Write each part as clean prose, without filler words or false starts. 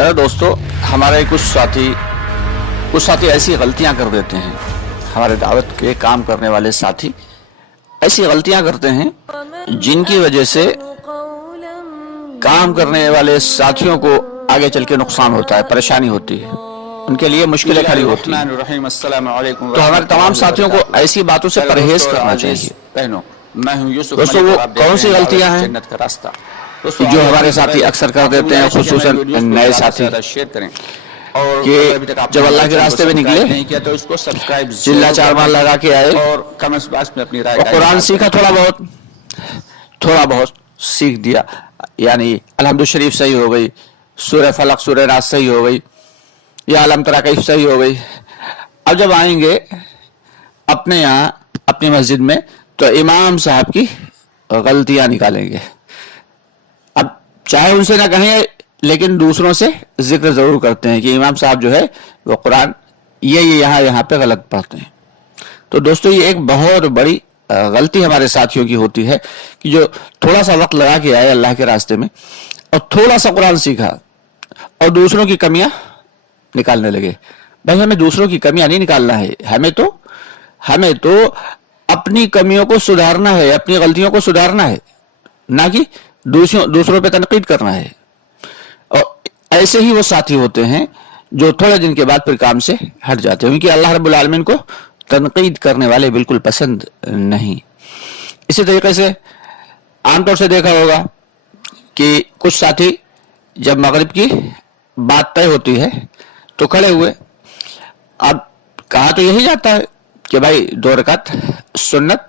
ज़रा दोस्तों, हमारे कुछ साथी ऐसी गलतियां कर देते हैं। हमारे दावत के काम करने वाले साथी ऐसी गलतियां करते हैं जिनकी वजह से काम करने वाले साथियों को आगे चल के नुकसान होता है, परेशानी होती है, उनके लिए मुश्किलें खड़ी होती हैं। तो हमारे तमाम साथियों को ऐसी बातों से परहेज करना चाहिए। दोस्तों, वो कौन सी गलतियां हैं जो हमारे साथी अक्सर कर देते हैं, खुसूसन नए साथी, कि जब अल्लाह के रास्ते में निकले तो चिल्ला चार मार लगा के आए और कुरान सीखा, थोड़ा बहुत सीख दिया, यानी अलहम्दुल शरीफ सही हो गई, सूरह फलक सूरह नास सही हो गई, या अलम तरा कैफ सही हो गई। अब जब आएंगे अपने यहाँ अपनी मस्जिद में तो इमाम साहब की गलतियां निकालेंगे। अब चाहे उनसे ना कहें, लेकिन दूसरों से जिक्र जरूर करते हैं कि इमाम साहब जो है वो कुरान ये यहाँ पे गलत पढ़ते हैं। तो दोस्तों, ये एक बहुत बड़ी गलती हमारे साथियों की होती है कि जो थोड़ा सा वक्त लगा के आए अल्लाह के रास्ते में और थोड़ा सा कुरान सीखा और दूसरों की कमियां निकालने लगे। भाई, हमें दूसरों की कमियां नहीं निकालना है, हमें तो अपनी कमियों को सुधारना है, अपनी गलतियों को सुधारना है, ना कि दूसरों पे तनकीद करना है। और ऐसे ही वो साथी होते हैं जो थोड़े दिन के बाद फिर काम से हट जाते हैं, क्योंकि अल्लाह रब्बुल आलमीन को तनकीद करने वाले बिल्कुल पसंद नहीं। इसी तरीके से आमतौर से देखा होगा कि कुछ साथी जब मगरिब की बात तय होती है तो खड़े हुए। अब कहा तो यही जाता है कि भाई 2 रकात सुन्नत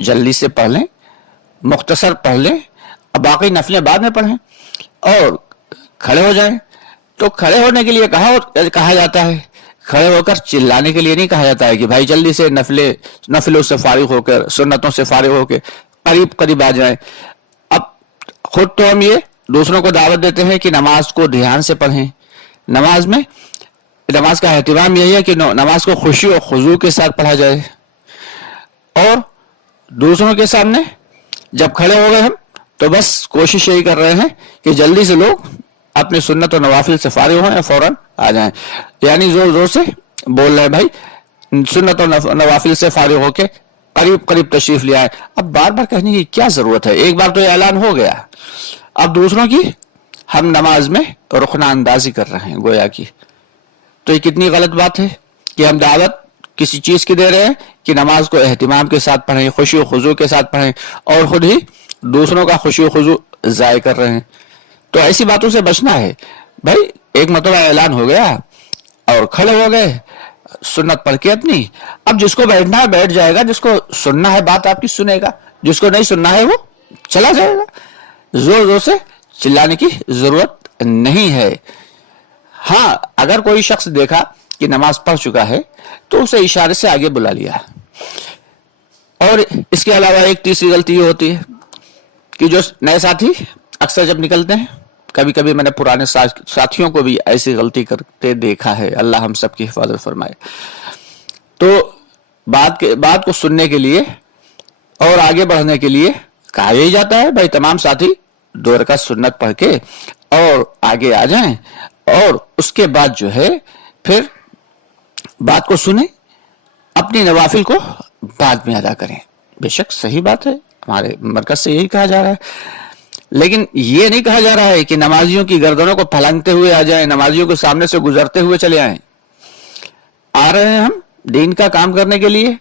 जल्दी से पढ़ लें, मुख्तसर पढ़ लें, अब बाकी नफलें बाद में पढ़ें और खड़े हो जाएं। तो खड़े होने के लिए कहा जाता है, खड़े होकर चिल्लाने के लिए नहीं कहा जाता है कि भाई जल्दी से नफलों से फारिग होकर, सुन्नतों से फारिग होकर करीब आ जाएं। अब खुद तो हम ये दूसरों को दावत देते हैं कि नमाज को ध्यान से पढ़ें। नमाज का एहतिमाम यही है कि नमाज को खुशी और खुजू के साथ पढ़ा जाए। और दूसरों के सामने जब खड़े हो गए हम तो बस कोशिश यही कर रहे हैं कि जल्दी से लोग अपने सुन्नत और नवाफिल से फारिग हों या फौरन आ जाएं। यानी जोर से बोल रहे हैं भाई सुन्नत और नवाफिल से फारिग होके करीब तशरीफ ले आए। अब बार बार कहने की क्या जरूरत है, एक बार तो ऐलान हो गया, अब दूसरों की हम नमाज में रुखना अंदाजी कर रहे हैं गोया की। तो ये कितनी गलत बात है कि हम दावत किसी चीज की दे रहे हैं कि नमाज को एहतिमाम के साथ पढ़ें, खुशी और खुजू के साथ पढ़ें, और खुद ही दूसरों का खुशी और खुजू जाय कर रहे हैं। तो ऐसी बातों से बचना है। भाई, एक मतलब ऐलान हो गया और खड़े हो गए सुन्नत पढ़ के अपनी, अब जिसको बैठना है बैठ जाएगा, जिसको सुनना है बात आपकी सुनेगा, जिसको नहीं सुनना है वो चला जाएगा। जोर से चिल्लाने की जरूरत नहीं है। हाँ, अगर कोई शख्स देखा कि नमाज पढ़ चुका है तो उसे इशारे से आगे बुला लिया। और इसके अलावा एक तीसरी गलती ये होती है कि जो नए साथी अक्सर जब निकलते हैं, कभी कभी मैंने पुराने साथियों को भी ऐसी गलती करते देखा है, अल्लाह हम सब की हिफाजत फरमाए। तो बात को सुनने के लिए और आगे बढ़ने के लिए कहा यही जाता है भाई तमाम साथी 2 रकात सुन्नत पढ़ के और आगे आ जाएं, और उसके बाद जो है फिर बात को सुने, अपनी नवाफिल को बाद में अदा करें। बेशक सही बात है, हमारे मरकज से यही कहा जा रहा है, लेकिन ये नहीं कहा जा रहा है कि नमाजियों की गर्दनों को फलंगते हुए आ जाएं, नमाजियों के सामने से गुजरते हुए चले आएं। आ रहे हैं हम दीन का काम करने के लिए,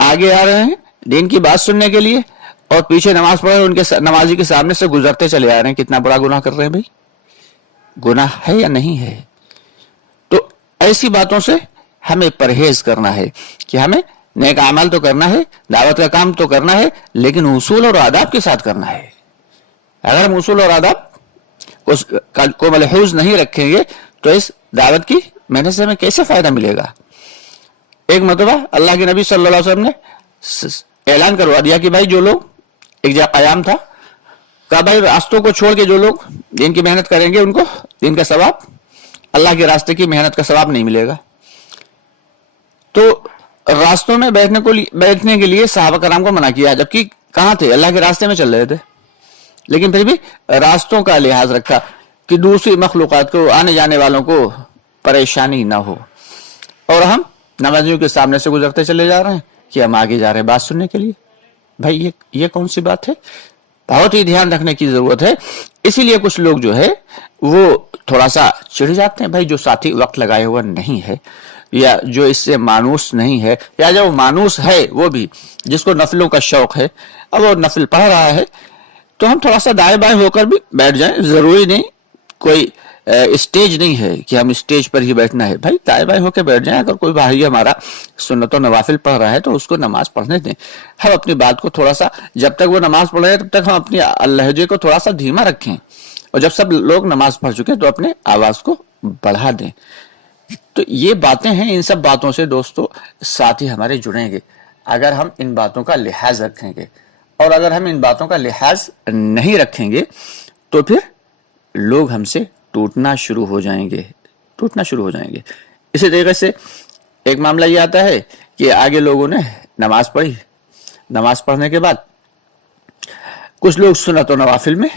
आगे आ रहे हैं दीन की बात सुनने के लिए, और पीछे नमाज पढ़े उनके नमाजी के सामने से गुजरते चले आ रहे हैं। कितना बड़ा गुनाह कर रहे हैं भाई, गुनाह है या नहीं है? तो ऐसी बातों से हमें परहेज करना है कि हमें नेक अमल तो करना है, दावत का काम तो करना है, लेकिन उसूल और आदाब के साथ करना है। अगर हम उसूल और आदाब को मलहूज नहीं रखेंगे तो इस दावत की मेहनत से हमें कैसे फायदा मिलेगा? एक मरतबा अल्लाह के नबी सल्लल्लाहु अलैहि वसल्लम ने ऐलान करवा दिया कि भाई जो लोग, एक जगह कयाम था, कहा भाई रास्तों को छोड़ के जो लोग दिन की मेहनत करेंगे उनको दिन का सवाब, अल्लाह के रास्ते की मेहनत का सवाब नहीं मिलेगा। तो रास्तों में बैठने के लिए सहाबा कराम को मना किया, जबकि कहाँ थे? अल्लाह के रास्ते में चल रहे थे, लेकिन फिर भी रास्तों का लिहाज रखा कि दूसरी मखलूक़ात को, आने जाने वालों को परेशानी ना हो, और हम नमाजियों के सामने से गुजरते चले जा रहे हैं कि हम आगे जा रहे हैं बात सुनने के लिए। भाई ये कौन सी बात है? बहुत ही ध्यान रखने की जरूरत है। इसीलिए कुछ लोग जो है वो थोड़ा सा चिढ़ जाते हैं, भाई जो साथी वक्त लगाए हुआ नहीं है, या जो इससे मानूस नहीं है, या जो मानूस है वो भी जिसको नफलों का शौक है, अब वो नफल पढ़ रहा है, तो हम थोड़ा सा दाएं बाएं होकर भी बैठ जाएं। जरूरी नहीं, कोई स्टेज नहीं है कि हम स्टेज पर ही बैठना है। भाई दाएं बाएं होकर बैठ जाएं। अगर कोई भाई हमारा सुन्नत और नवाफिल पढ़ रहा है तो उसको नमाज पढ़ने दें। हम अपनी बात को थोड़ा सा, जब तक वो नमाज पढ़ रहे हैं तब तक हम अपनी लहजे को थोड़ा सा धीमा रखें, और जब सब लोग नमाज पढ़ चुके तो अपने आवाज को बढ़ा दें। तो ये बातें हैं, इन सब बातों से दोस्तों साथी हमारे जुड़ेंगे अगर हम इन बातों का लिहाज रखेंगे, और अगर हम इन बातों का लिहाज नहीं रखेंगे तो फिर लोग हमसे टूटना शुरू हो जाएंगे। इसी तरीके से एक मामला ये आता है कि आगे लोगों ने नमाज पढ़ी, नमाज पढ़ने के बाद कुछ लोग सुन्नत और नवाफिल में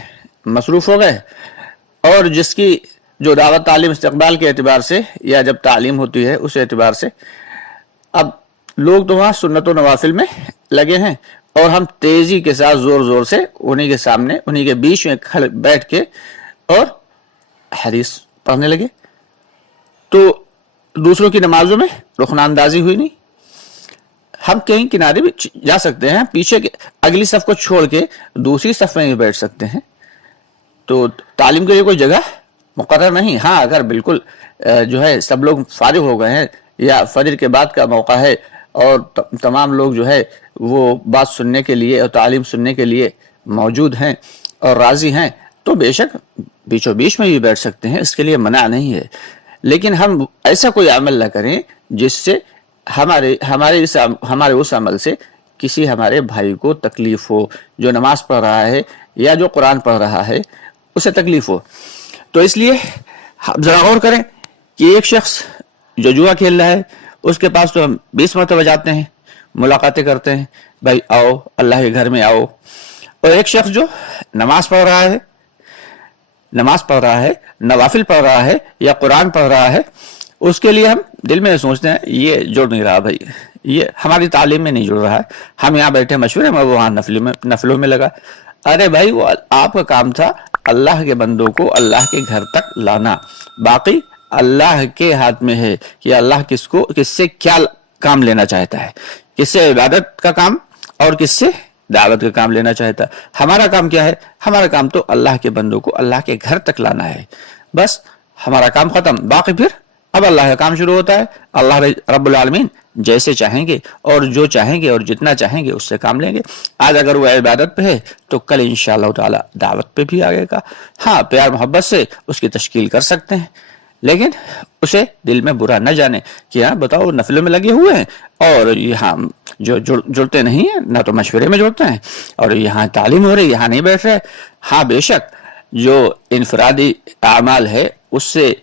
मसरूफ हो गए, और जिसकी जो दावत तालीम इस्तकबाल के एतबार से, या जब तालीम होती है उस एतबार से, अब लोग तो वहाँ सुन्नत और नवाफिल में लगे हैं, और हम तेजी के साथ जोर जोर से उन्हीं के सामने, उन्हीं के बीच में खड़े बैठ के और हदीस पढ़ने लगे। तो दूसरों की नमाजों में रुखनांदाजी हुई नहीं। हम कहीं किनारे भी जा सकते हैं, पीछे के अगली सफ को छोड़ के दूसरी सफ में भी बैठ सकते हैं। तो तालीम के लिए कोई जगह मुकर्रर नहीं। हाँ, अगर बिल्कुल जो है सब लोग फारिग हो गए हैं, या फजर के बाद का मौका है और तमाम लोग जो है वो बात सुनने के लिए और तालीम सुनने के लिए मौजूद हैं और राजी हैं, तो बेशक बीचों बीच में भी बैठ सकते हैं, इसके लिए मना नहीं है। लेकिन हम ऐसा कोई अमल न करें जिससे हमारे उस अमल से किसी हमारे भाई को तकलीफ हो, जो नमाज पढ़ रहा है या जो कुरान पढ़ रहा है उसे तकलीफ हो। तो इसलिए जरा गौर करें कि एक शख्स जो जुआ खेल रहा है, उसके पास तो हम 20 मरतबा जाते हैं, मुलाकातें करते हैं, भाई आओ अल्लाह के घर में आओ। और एक शख्स जो नमाज पढ़ रहा है, नवाफिल पढ़ रहा है या कुरान पढ़ रहा है, उसके लिए हम दिल में सोचते हैं ये जुड़ नहीं रहा, भाई ये हमारी तालीम में नहीं जुड़ रहा है, हम यहाँ बैठे मशवरे में, वो वहाँ नफलों में लगा। अरे भाई वो आपका काम था अल्लाह के बंदों को अल्लाह के घर तक लाना, बाकी अल्लाह के हाथ में है कि अल्लाह किससे क्या काम लेना चाहता है, किससे इबादत का काम और किससे दावत का काम लेना चाहता है। हमारा काम क्या है? हमारा काम तो अल्लाह के बंदों को अल्लाह के घर तक लाना है, बस हमारा काम खत्म। बाकी फिर अब अल्लाह का काम शुरू होता है। अल्लाह रब्बुल आलमीन जैसे चाहेंगे और जो चाहेंगे और जितना चाहेंगे उससे काम लेंगे। आज अगर वो इबादत पे है तो कल इंशाअल्लाह ताला दावत पे भी आएगा। हाँ, प्यार मोहब्बत से उसकी तश्कील कर सकते हैं, लेकिन उसे दिल में बुरा न जाने कि हाँ बताओ नफलों में लगे हुए हैं और यहाँ जो जुड़ते नहीं है, ना तो मशवरे में जुड़ते हैं, और यहाँ तालीम हो रही, यहाँ नहीं बैठ रहे। हाँ बेशक जो इनफरादी आमाल है उससे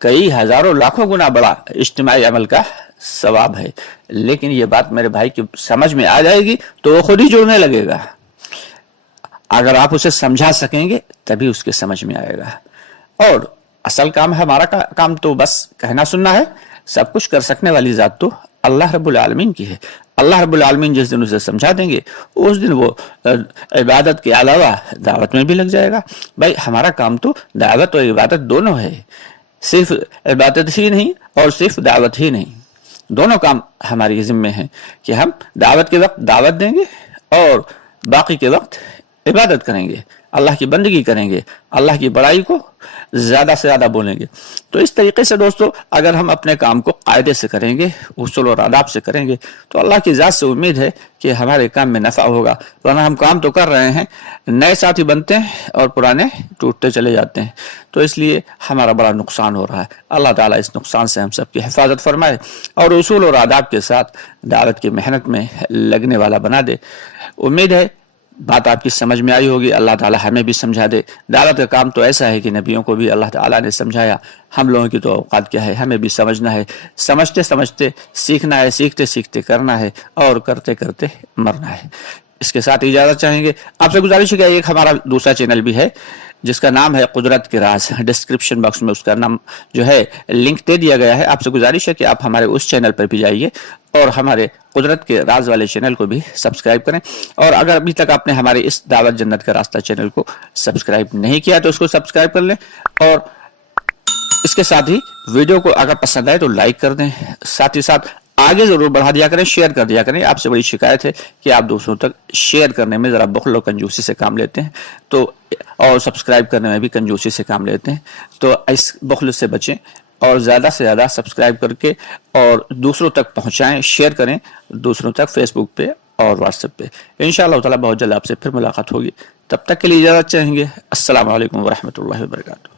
कई हजारों लाखों गुना बड़ा इज्तिमाई अमल का सवाब है, लेकिन ये बात मेरे भाई की समझ में आ जाएगी तो वो खुद ही जुड़ने लगेगा। अगर आप उसे समझा सकेंगे तभी उसके समझ में आएगा। और असल काम है हमारा काम तो बस कहना सुनना है। सब कुछ कर सकने वाली जात तो अल्लाह रब्बुल आलमीन की है। अल्लाह रब्बुल आलमीन जिस दिन उसे समझा देंगे उस दिन वो इबादत के अलावा दावत में भी लग जाएगा। भाई हमारा काम तो दावत और इबादत दोनों है, सिर्फ इबादत ही नहीं और सिर्फ दावत ही नहीं, दोनों काम हमारी जिम्मे हैं कि हम दावत के वक्त दावत देंगे और बाकी के वक्त इबादत करेंगे, अल्लाह की बंदगी करेंगे, अल्लाह की बड़ाई को ज्यादा से ज्यादा बोलेंगे। तो इस तरीके से दोस्तों अगर हम अपने काम को कायदे से करेंगे, उसूल और आदाब से करेंगे, तो अल्लाह की जात से उम्मीद है कि हमारे काम में नफा होगा। वरना हम काम तो कर रहे हैं, नए साथी बनते हैं और पुराने टूटते चले जाते हैं, तो इसलिए हमारा बड़ा नुकसान हो रहा है। अल्लाह ताला इस नुकसान से हम सबकी हिफाजत फरमाए और उसूल और आदाब के साथ दावत की मेहनत में लगने वाला बना दे। उम्मीद है बात आपकी समझ में आई होगी। अल्लाह ताला हमें भी समझा दे। दावत का काम तो ऐसा है कि नबियों को भी अल्लाह ताला ने समझाया, हम लोगों की तो औकात क्या है, हमें भी समझना है, समझते समझते सीखना है, सीखते सीखते करना है और करते करते मरना है। इसके साथ इजाज़त चाहेंगे। आपसे गुजारिश है कि एक हमारा दूसरा चैनल भी है जिसका नाम है कुदरत के राज, डिस्क्रिप्शन बॉक्स में उसका नाम जो है लिंक दे दिया गया है। आपसे गुजारिश है कि आप हमारे उस चैनल पर भी जाइए और हमारे कुदरत के राज वाले चैनल को भी सब्सक्राइब करें। और अगर अभी तक आपने हमारे इस दावत जन्नत का रास्ता चैनल को सब्सक्राइब नहीं किया तो उसको सब्सक्राइब कर लें, और इसके साथ ही वीडियो को अगर पसंद आए तो लाइक कर दें, साथ ही साथ आगे जरूर बढ़ा दिया करें, शेयर कर दिया करें। आपसे बड़ी शिकायत है कि आप दूसरों तक शेयर करने में जरा बखल और कंजूसी से काम लेते हैं, तो और सब्सक्राइब करने में भी कंजूसी से काम लेते हैं। तो इस बखल से बचें और ज़्यादा से ज़्यादा सब्सक्राइब करके और दूसरों तक पहुँचाएँ, शेयर करें दूसरों तक फेसबुक पे और व्हाट्सएप पे। इंशाअल्लाह ताला बहुत जल्द आपसे फिर मुलाकात होगी। तब तक के लिए इजाज़त चाहेंगे। अस्सलाम वालेकुम व रहमतुल्लाहि व बरकातुहू।